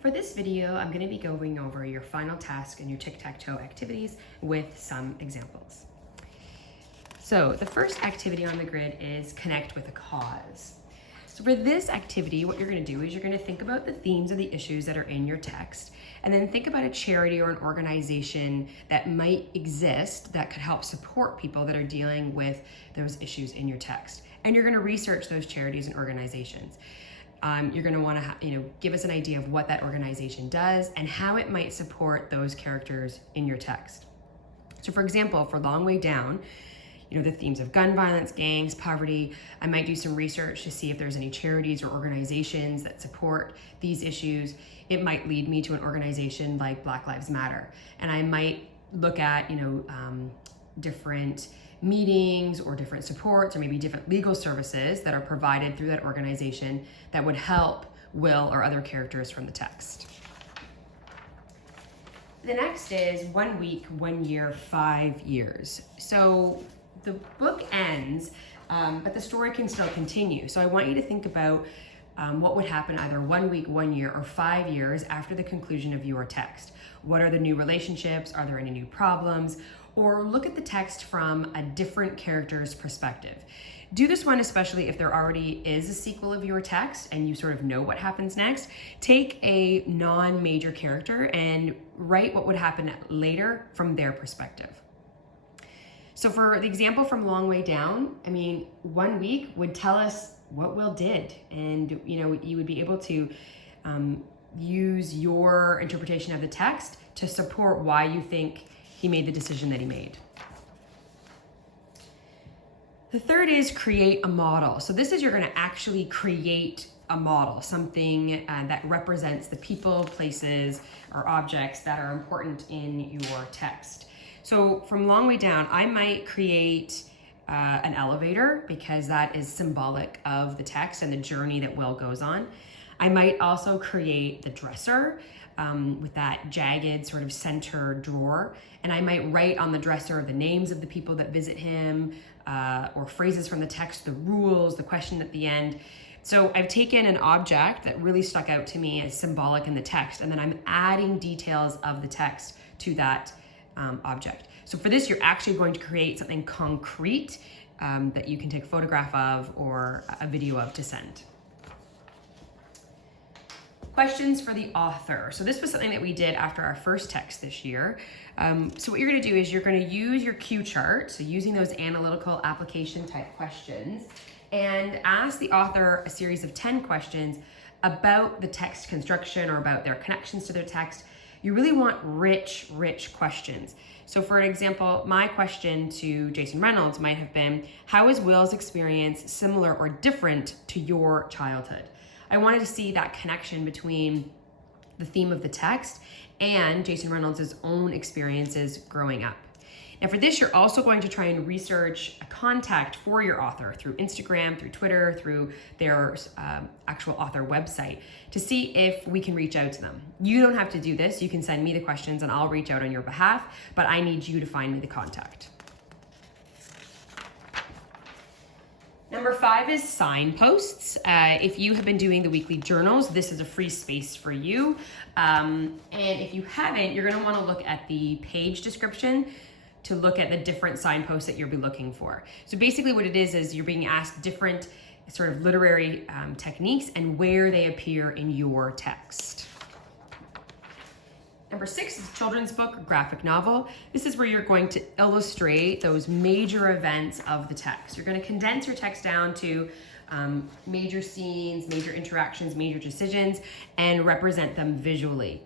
For this video, I'm going to be going over your final task and your tic-tac-toe activities with some examples. So the first activity on the grid is connect with a cause. So for this activity, what you're going to do is you're going to think about the themes of the issues that are in your text, and then think about a charity or an organization that might exist that could help support people that are dealing with those issues in your text. And you're going to research those charities and organizations. You're going to want to give us an idea of what that organization does and how it might support those characters in your text. So for example, for Long Way Down, the themes of gun violence, gangs, poverty, I might do some research to see if there's any charities or organizations that support these issues. It might lead me to an organization like Black Lives Matter. And I might look at, different meetings or different supports or maybe different legal services that are provided through that organization that would help Will or other characters from the text. The next is 1 week, 1 year, 5 years. So the book ends, but the story can still continue. So I want you to think about what would happen either 1 week, 1 year, or 5 years after the conclusion of your text. What are the new relationships? Are there any new problems? Or look at the text from a different character's perspective. Do this one especially if there already is a sequel of your text and you sort of know what happens next. Take a non-major character and write what would happen later from their perspective. So for the example from Long Way Down, 1 week would tell us what Will did, and you would be able to use your interpretation of the text to support why you think he made the decision that he made. The third is create a model. So this is you're going to actually create a model, something that represents the people, places, or objects that are important in your text. So from Long Way Down, I might create an elevator because that is symbolic of the text and the journey that Will goes on. I might also create the dresser with that jagged sort of center drawer. And I might write on the dresser the names of the people that visit him or phrases from the text, the rules, the question at the end. So I've taken an object that really stuck out to me as symbolic in the text, and then I'm adding details of the text to that object. So for this, you're actually going to create something concrete that you can take a photograph of or a video of to send. Questions for the author. So this was something that we did after our first text this year. So what you're going to do is you're going to use your cue chart, so using those analytical application type questions, and ask the author a series of 10 questions about the text construction or about their connections to their text. You really want rich questions. So for example, my question to Jason Reynolds might have been, how is Will's experience similar or different to your childhood? I wanted to see that connection between the theme of the text and Jason Reynolds' own experiences growing up. Now for this, you're also going to try and research a contact for your author through Instagram, through Twitter, through their actual author website to see if we can reach out to them. You don't have to do this. You can send me the questions and I'll reach out on your behalf, but I need you to find me the contact. Number 5 is signposts. If you have been doing the weekly journals, this is a free space for you. And if you haven't, you're gonna wanna look at the page description to look at the different signposts that you'll be looking for. So basically what it is you're being asked different sort of literary techniques and where they appear in your text. Number 6 is children's book or graphic novel. This is where you're going to illustrate those major events of the text. You're going to condense your text down to major scenes, major interactions, major decisions, and represent them visually.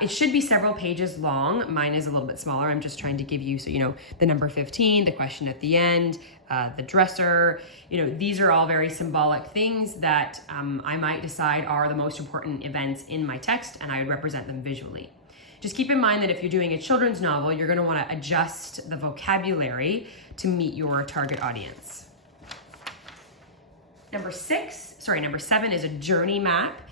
It should be several pages long. Mine is a little bit smaller. I'm just trying to give you, the number 15, the question at the end, the dresser. These are all very symbolic things that I might decide are the most important events in my text, and I would represent them visually. Just keep in mind that if you're doing a children's novel, you're going to want to adjust the vocabulary to meet your target audience. Number 7 is a journey map.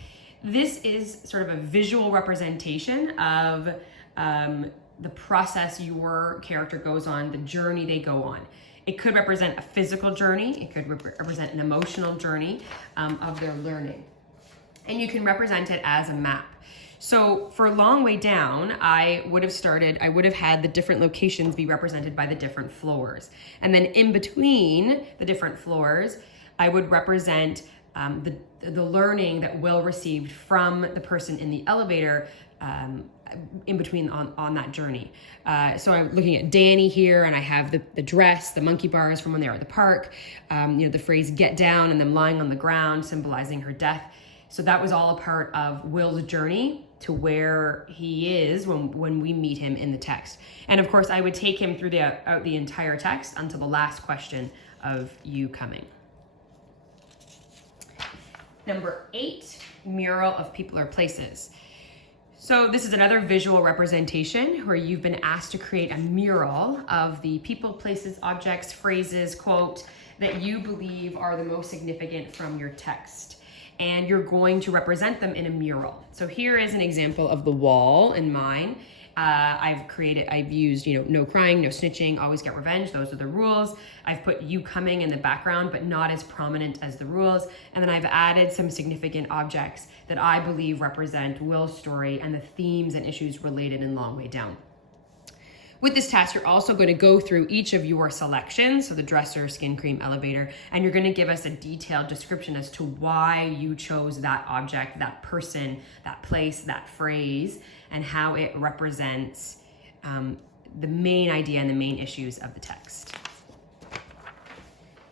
This is sort of a visual representation of the process your character goes on, the journey they go on. It could represent a physical journey. It could represent an emotional journey of their learning. And you can represent it as a map. So for Long Way Down, I would have had the different locations be represented by the different floors. And then in between the different floors, I would represent the learning that Will received from the person in the elevator in between on that journey. So I'm looking at Danny here, and I have the dress, the monkey bars from when they were at the park, the phrase get down and them lying on the ground symbolizing her death. So that was all a part of Will's journey to where he is when we meet him in the text. And of course, I would take him through the entire text until the last question of you coming. Number 8, mural of people or places. So this is another visual representation where you've been asked to create a mural of the people, places, objects, phrases, quote, that you believe are the most significant from your text. And you're going to represent them in a mural. So here is an example of the wall in mine. I've used, no crying, no snitching, always get revenge. Those are the rules. I've put you coming in the background, but not as prominent as the rules. And then I've added some significant objects that I believe represent Will's story and the themes and issues related in Long Way Down. With this task, you're also going to go through each of your selections, so the dresser, skin cream, elevator, and you're going to give us a detailed description as to why you chose that object, that person, that place, that phrase, and how it represents the main idea and the main issues of the text.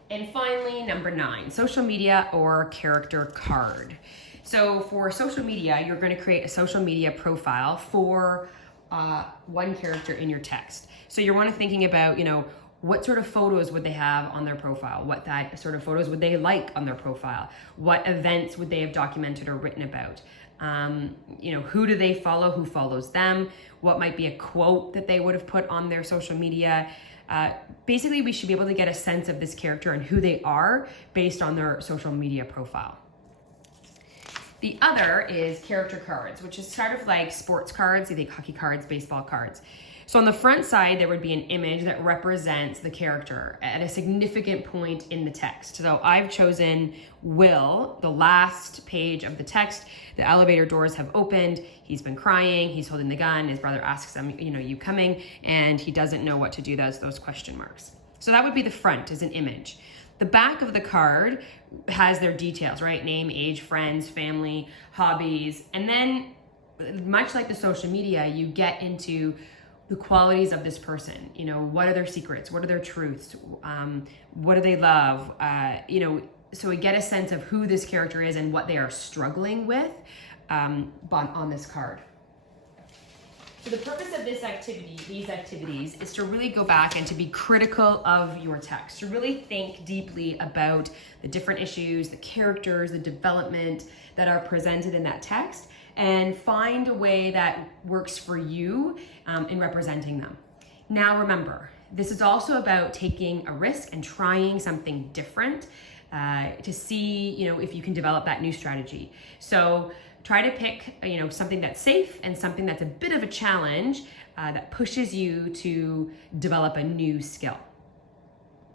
And finally, number 9, social media or character card. So for social media, you're going to create a social media profile for one character in your text. So you're thinking about, what sort of photos would they have on their profile? What sort of photos would they like on their profile? What events would they have documented or written about? Who do they follow? Who follows them? What might be a quote that they would have put on their social media? Basically, we should be able to get a sense of this character and who they are based on their social media profile. The other is character cards, which is sort of like sports cards, like hockey cards, baseball cards. So on the front side, there would be an image that represents the character at a significant point in the text. So I've chosen Will, the last page of the text. The elevator doors have opened. He's been crying. He's holding the gun. His brother asks him, you coming? And he doesn't know what to do. Those question marks. So that would be the front as an image. The back of the card has their details, right? Name, age, friends, family, hobbies. And then, much like the social media, you get into the qualities of this person. What are their secrets? What are their truths? What do they love? So we get a sense of who this character is and what they are struggling with on this card. So the purpose of these activities, is to really go back and to be critical of your text, to really think deeply about the different issues, the characters, the development that are presented in that text, and find a way that works for you in representing them. Now remember, this is also about taking a risk and trying something different to see, if you can develop that new strategy. So try to pick, something that's safe and something that's a bit of a challenge that pushes you to develop a new skill.